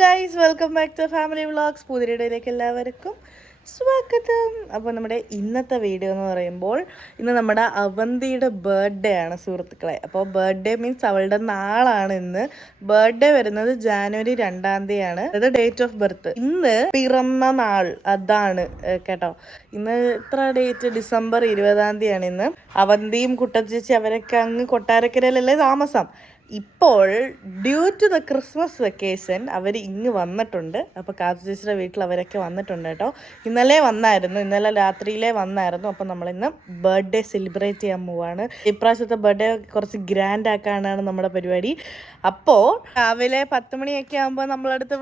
Guys, welcome back to family vlogs. പുതിയയിലേക്ക് എല്ലാവർക്കും സ്വാഗതം. അപ്പോൾ നമ്മുടെ ഇന്നത്തെ വീഡിയോ എന്ന് പറയുമ്പോൾ ഇന്ന് നമ്മുടെ അവന്തിയുടെ ബർത്ത്ഡേ ആണ് സുഹൃത്തുക്കളെ. അപ്പോൾ ബർത്ത്ഡേ മീൻസ് അവളുടെ നാളാണ് ഇന്ന്. ബർത്ത്ഡേ വരുന്നത് ജാനുവരി 2-ാം തീയതിയാണ്. അത് ഡേറ്റ് ഓഫ് ബർത്ത്. ഇന്ന് പിറന്ന നാൾ അതാണ് കേട്ടോ. ഇന്ന് ഇത്ര ഡേറ്റ് ഡിസംബർ 20-ാം തീയതിയാണ് ഇന്ന്. അവന്തിയും കുട്ടച്ചേച്ചി അവരൊക്കെ അങ്ങ് കൊട്ടാരക്കരയിലല്ലേ താമസം. ഇപ്പോൾ due to the Christmas vacation അവർ ഇങ്ങ് വന്നിട്ടുണ്ട്. അപ്പോൾ കാത്തു ചേച്ചിയുടെ വീട്ടിൽ അവരൊക്കെ വന്നിട്ടുണ്ട് കേട്ടോ. ഇന്നലെ രാത്രിയിലേ വന്നായിരുന്നു. അപ്പോൾ നമ്മളിന്ന് ബർത്ത്ഡേ സെലിബ്രേറ്റ് ചെയ്യാൻ പോവാണ്. ഇപ്രാവശ്യത്തെ ബർത്ത്ഡേ കുറച്ച് ഗ്രാൻഡ് ആക്കാനാണ് നമ്മുടെ പരിപാടി. അപ്പോൾ രാവിലെ 10 മണിയൊക്കെ ആകുമ്പോൾ നമ്മളടുത്ത്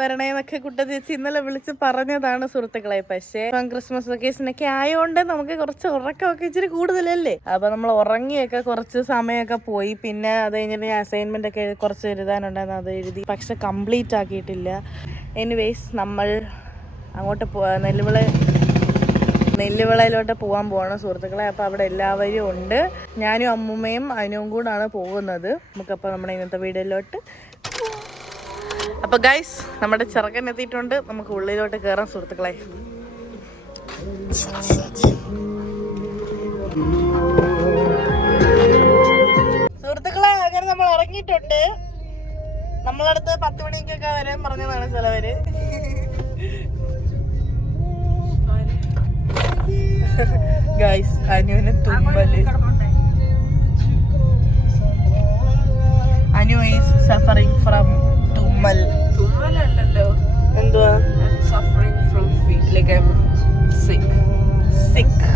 വരണേന്നൊക്കെ കുട്ട ചേച്ചി ഇന്നലെ വിളിച്ച് പറഞ്ഞതാണ് സുഹൃത്തുക്കളെ. പക്ഷേ ക്രിസ്മസ് വെക്കേഷനൊക്കെ ആയതുകൊണ്ട് നമുക്ക് കുറച്ച് ഉറക്കമൊക്കെ ഇച്ചിരി കൂടുതലല്ലേ. അപ്പോൾ നമ്മൾ ഉറങ്ങിയൊക്കെ കുറച്ച് സമയമൊക്കെ പോയി. പിന്നെ അത് കഴിഞ്ഞിട്ട് അസൈൻമെന്റ് ഒക്കെ കുറച്ച് എഴുതാനുണ്ടായിരുന്നു, അത് എഴുതി. പക്ഷെ കംപ്ലീറ്റ് ആക്കിയിട്ടില്ല. എനിവേസ് നമ്മൾ അങ്ങോട്ട് നെല്ലിവിളയിലോട്ട് പോകാൻ പോവാണ് സുഹൃത്തുക്കളെ. അപ്പോൾ അവിടെ എല്ലാവരും ഉണ്ട്. ഞാനും അമ്മൂമ്മയും അനുവും കൂടാണ് പോകുന്നത്. നമുക്കപ്പോൾ നമ്മുടെ ഇന്നത്തെ വീഡിയോയിലോട്ട്. അപ്പോൾ ഗൈസ്, നമ്മുടെ ചെറുക്കൻ എത്തിയിട്ടുണ്ട്. നമുക്ക് ഉള്ളിലോട്ട് കയറാം സുഹൃത്തുക്കളെ. സുഹൃത്തുക്കളെ, അങ്ങനെ നമ്മൾ ഇറങ്ങിയിട്ടുണ്ട്. നമ്മളടുത്ത് 10 മണിക്കൊക്കെ വരാൻ പറഞ്ഞതാണ് ചിലവര്. ഗൈസ്, അനുവിന് തുമ്മല്. അനു ഈസ് സഫറിങ് ഫ്രം തുമ്മൽ. തുമ്മലല്ലോ, എന്തുവാ? Suffering from feet like I am sick.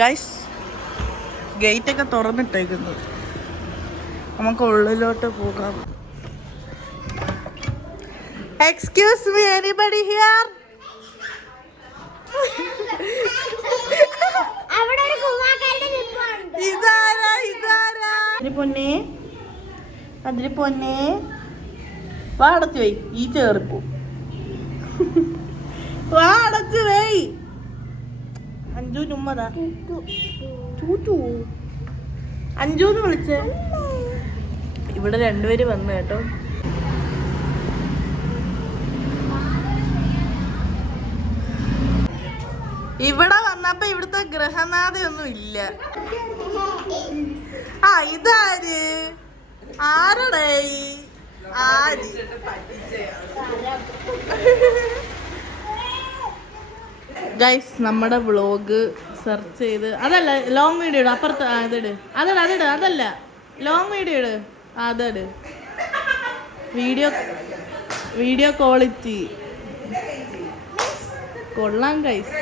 Guys, gate ഒക്കെ തുറന്നിട്ടേക്കുന്നു. നമുക്ക് ഉള്ളിലോട്ട് പോകാം. Excuse me, anybody here? അതിന് പൊന്നെ വാ, അടച്ചു പോയി. ഈ ചേറിപ്പോ വാ, അടച്ചു പോയി. അഞ്ചു ഉമ്മതാ ചൂച്ചു അഞ്ചൂന്ന് വിളിച്ചേ. ഇവിടെ രണ്ടുപേര് വന്നു കേട്ടോ. ഇവിടെ വന്നപ്പോ ഇവിടുത്തെ ഗ്രഹനാഥയൊന്നും ഇല്ല. ആ, ഇതാര്? ആരുടെ? ആര്? ഗൈസ്, നമ്മുടെ വ്ളോഗ് സെർച്ച് ചെയ്ത്, അതല്ല ലോങ് വീഡിയോ ഇട്. അപ്പുറത്ത് അതിട്. അതല്ല ലോങ് വീഡിയോ ഇട്. അതിട്. വീഡിയോ ക്വാളിറ്റി കൊള്ളാം ഗൈസ്.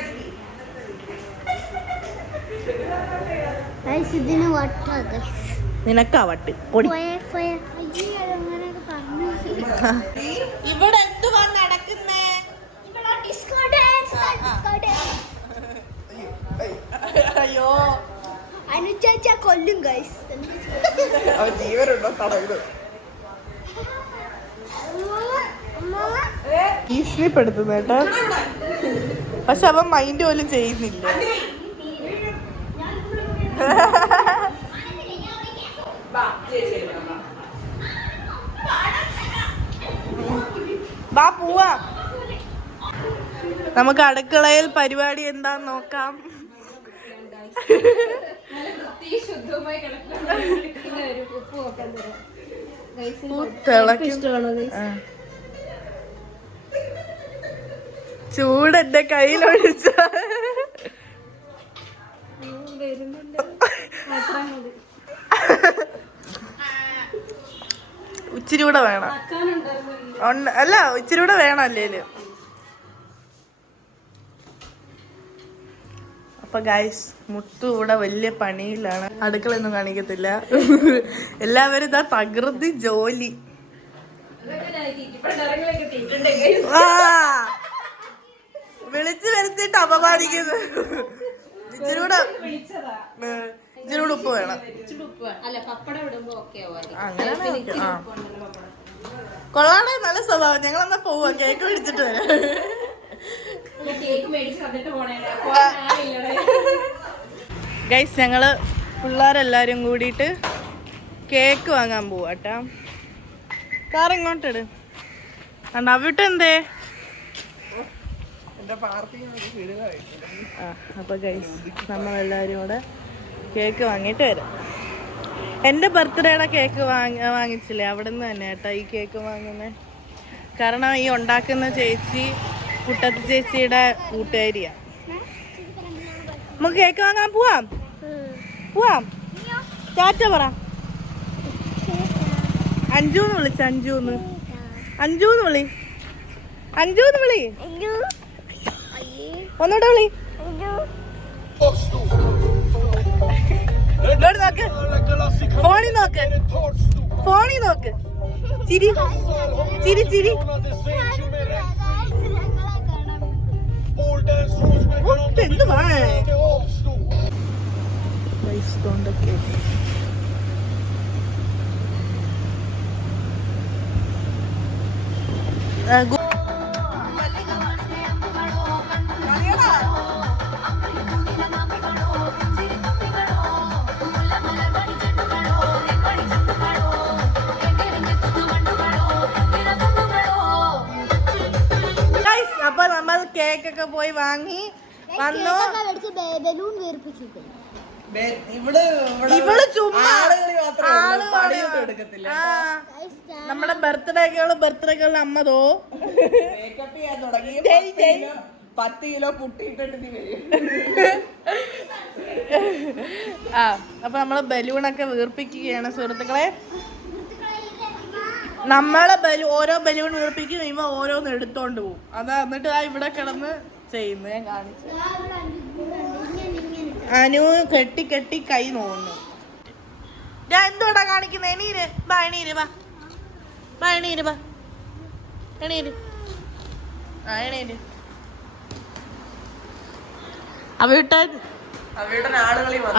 നിനക്കാ വട്ട്. ഇവിടെ എന്തുവാ നടക്കുന്നേ? അയ്യോ, അനുചേച്ച കൊല്ലും ഗൈസ്. ജീവനുണ്ടോ തടവിട്. ഭീഷണിപ്പെടുത്തുന്നു കേട്ടോ. പക്ഷെ അവൻ മൈൻഡ് പോലും ചെയ്യുന്നില്ല. വാ പോവാ. നമുക്ക് അടുക്കളയിൽ പരിപാടി എന്താന്ന് നോക്കാം. ചൂട് എന്റെ കയ്യിലൊഴിച്ച. ഇച്ചിരി കൂടെ വേണം. അല്ല, ഇച്ചിരി കൂടെ വേണം അല്ലേല്. അപ്പൊ ഗൈസ്, മുത്തു ഇവിടെ വലിയ പണിയിലാണ്. അടുക്കളയൊന്നും കാണിക്കത്തില്ല. എല്ലാവരും ഇതാ തകൃതി ജോലി. വിളിച്ചു വരുത്തിട്ട് അപമാനിക്കുന്നു. ഇച്ചിരി കൂടെ ഉപ്പ് വേണം. അങ്ങനെ കൊള്ളാണേ, നല്ല സ്വഭാവം. ഞങ്ങളെന്നാ പോവാ, കേക്ക് മേടിച്ചിട്ട് വരാം. ഗൈസ്, ഞങ്ങള് പിള്ളേരെല്ലാരും കൂടിയിട്ട് കേക്ക് വാങ്ങാൻ പോവാട്ടാ. കാർ ഇങ്ങോട്ടിട്. നവിട്ട് എന്തേ? എന്റെ പാർട്ടി അപ്പൊ ഗൈസ് നമ്മളെല്ലാവരും കൂടെ കേക്ക് വാങ്ങിയിട്ട് വരാം. എൻ്റെ ബർത്ത്ഡേയുടെ കേക്ക് വാങ്ങിച്ചില്ലേ, അവിടെ നിന്ന് തന്നെ കേട്ടോ ഈ കേക്ക് വാങ്ങുന്നത്. കാരണം ഈ ഉണ്ടാക്കുന്ന ചേച്ചി കുട്ടത്തി ചേച്ചിയുടെ കൂട്ടുകാരിയാണ്. നമുക്ക് കേക്ക് വാങ്ങാൻ പോവാം. ടാറ്റ പറ. അഞ്ചൂന്ന് വിളിച്ച അഞ്ചൂന്ന് വിളി. ഒന്നൂടെ വിളി. നോക്ക്, ഫോണിൽ നോക്ക്. ചിരി. എന്തുവാ അപ്പൊ നമ്മൾ കേക്കൊക്കെ പോയി വാങ്ങി വന്നു. ഇവള് ചുമ്മാ നമ്മുടെ ബർത്ത്ഡേക്കുള്ള അമ്മതോ മേക്കപ്പ് ചെയ്യാൻ തുടങ്ങി. 10 കിലോ പുട്ടിയിട്ടിട്ട് വരും. അപ്പൊ നമ്മള് ബലൂണൊക്കെ വീർപ്പിക്കുകയാണ് സുഹൃത്തുക്കളെ. നമ്മളെ ഓരോ ബലൂൺ വീർപ്പിക്കും, ഇവ ഓരോന്ന് എടുത്തോണ്ട് പോകും. അതാ എന്നിട്ട് ഇവിടെ കിടന്ന് ചെയ്യുന്നത് ഞാൻ കാണിച്ചു. അനു കെട്ടി കൈ നോന്നു. ഞാൻ എന്തോടാ കാണിക്കുന്നത്? എണീര് ബാ, എണീര് ബാ, എണീര് ബാ, എണീര്. എണീര്.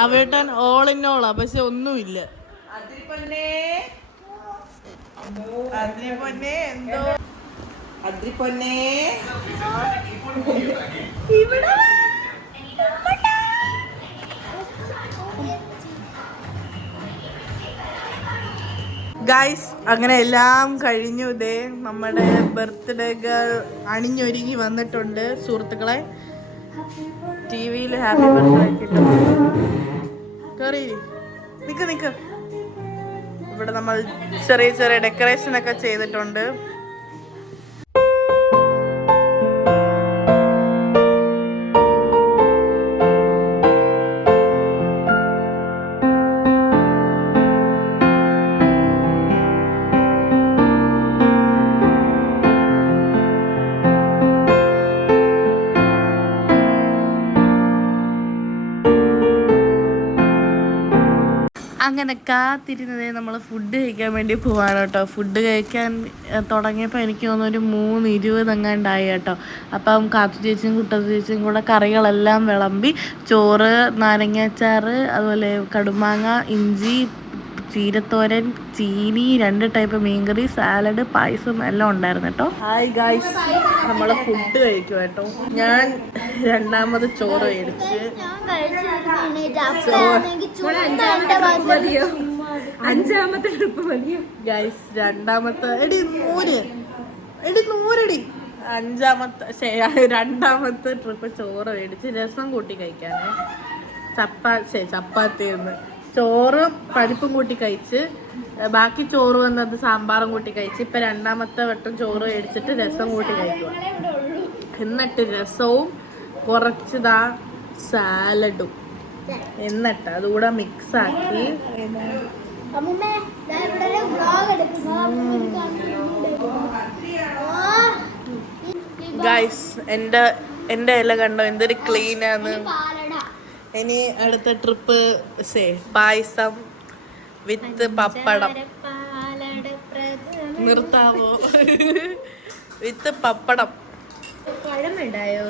അവേട്ടൻ ഓൾ ഇൻ ഓളാ, പക്ഷെ ഒന്നുമില്ല. ഗൈസ് അങ്ങനെ എല്ലാം കഴിഞ്ഞു. ഇതേ നമ്മുടെ ബർത്ത്ഡേ ഗേൾ അണിഞ്ഞൊരുങ്ങി വന്നിട്ടുണ്ട് സുഹൃത്തുക്കളെ. ടിവിയിൽ ഹാപ്പി ബർത്ത്ഡേ കേറി നിക്ക്. ഇവിടെ നമ്മൾ ചെറിയ ഡെക്കറേഷൻ ഒക്കെ ചെയ്തിട്ടുണ്ട്. അങ്ങനെ കാത്തിരുന്നത് നമ്മൾ ഫുഡ് കഴിക്കാൻ വേണ്ടി പോവാണ് കേട്ടോ. ഫുഡ് കഴിക്കാൻ തുടങ്ങിയപ്പോൾ എനിക്ക് തോന്നുന്നു 3:20 എങ്ങാണ്ടായി കേട്ടോ. അപ്പം കാത്തു ചേച്ചിയും കുട്ടത്തി ചേച്ചിയും കൂടെ കറികളെല്ലാം വിളമ്പി. ചോറ്, നാരങ്ങാച്ചാറ്, അതുപോലെ കടുമാങ്ങ, ഇഞ്ചി, ചീരത്തോരൻ, ചീനി, 2 ടൈപ്പ് മീൻകറി, സാലഡ്, പായസം എല്ലാം ഉണ്ടായിരുന്നു കേട്ടോ. ഹായ് ഗായ്സ്, നമ്മൾ ഫുഡ് കഴിക്കും കേട്ടോ. ഞാൻ രണ്ടാമത് ചോറ് മേടിച്ച്. അഞ്ചാമത്തെ ട്രിപ്പ് മതിയോ ഗൈസ്? രണ്ടാമത്തെ രണ്ടാമത്തെ ട്രിപ്പ് ചോറ് മേടിച്ച് രസം കൂട്ടി കഴിക്കാനേ. ചപ്പാത്തിന്ന് ചോറും പരിപ്പും കൂട്ടി കഴിച്ച്, ബാക്കി ചോറ് വന്നത് സാമ്പാറും കൂട്ടി കഴിച്ച്. ഇപ്പം രണ്ടാമത്തെ വട്ടം ചോറ് മേടിച്ചിട്ട് രസം കൂട്ടി കഴിക്കുക. എന്നിട്ട് രസവും കുറച്ച് സാലഡും എന്നിട്ട് അതുകൂടെ മിക്സ് ആക്കി. ഗൈസ് എൻ്റെ ഇല കണ്ടോ എന്തൊരു ക്ലീനാണ്. ഇനി അടുത്ത ട്രിപ്പ് പായസം വിത്ത് പപ്പടം. നിർത്താവോ? വിത്ത് പപ്പടം. പഴമുണ്ടായോ?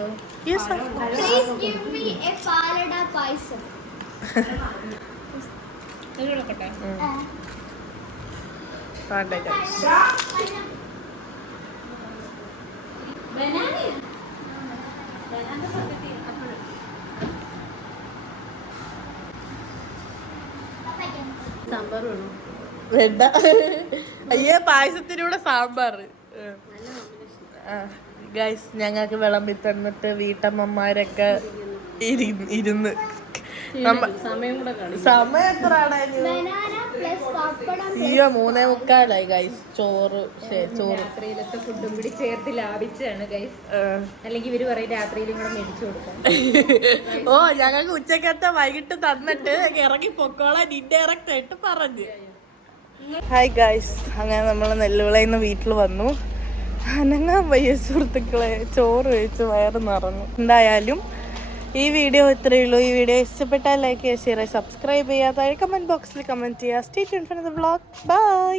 സാമ്പാർ വേണോ? വേണ്ട. അയ്യേ, പായസത്തിലൂടെ സാമ്പാർ. ഗൈസ് ഞങ്ങൾക്ക് വിളമ്പി തന്നിട്ട് വീട്ടമ്മമാരൊക്കെ ഇരുന്ന് സമയം എത്ര ബനാന പ്ലസ് പപ്പടം അയ്യോ 3:45 ഗൈസ്. ചോറ് രാത്രിയിലത്തെ ഫുഡും കൂടി ചേർത്ത് ലാഭിച്ചാണ് ഗൈസ്. അല്ലെങ്കിൽ ഇവര് പറയും രാത്രിയിലും കൂടെ മേടിച്ചു കൊടുക്കാം. ഓ ഞങ്ങൾക്ക് ഉച്ചക്കത്തെ വൈകിട്ട് തന്നിട്ട് ഇറങ്ങി പൊക്കോളാൻ ഇൻഡയറക്റ്റ് ആയിട്ട് പറഞ്ഞു. ഹായ് ഗൈസ്, അങ്ങനെ നമ്മൾ നെല്ലുവിളയിൽ നിന്ന് വീട്ടിൽ വന്നു. അനങ്ങാൻ വയ്യ സുഹൃത്തുക്കളെ, ചോറ് കഴിച്ച് വയറ് നിറഞ്ഞു. എന്തായാലും ഈ വീഡിയോ ഇത്രയേ ഉള്ളൂ. ഈ വീഡിയോ ഇഷ്ടപ്പെട്ടാൽ ലൈക്ക് ചെയ്യുക, ഷെയർ ചെയ്യുക, സബ്സ്ക്രൈബ് ചെയ്യുക, താഴെ കമൻറ്റ് ബോക്സിൽ കമൻറ്റ് ചെയ്യുക. Stay tuned for the vlog. By.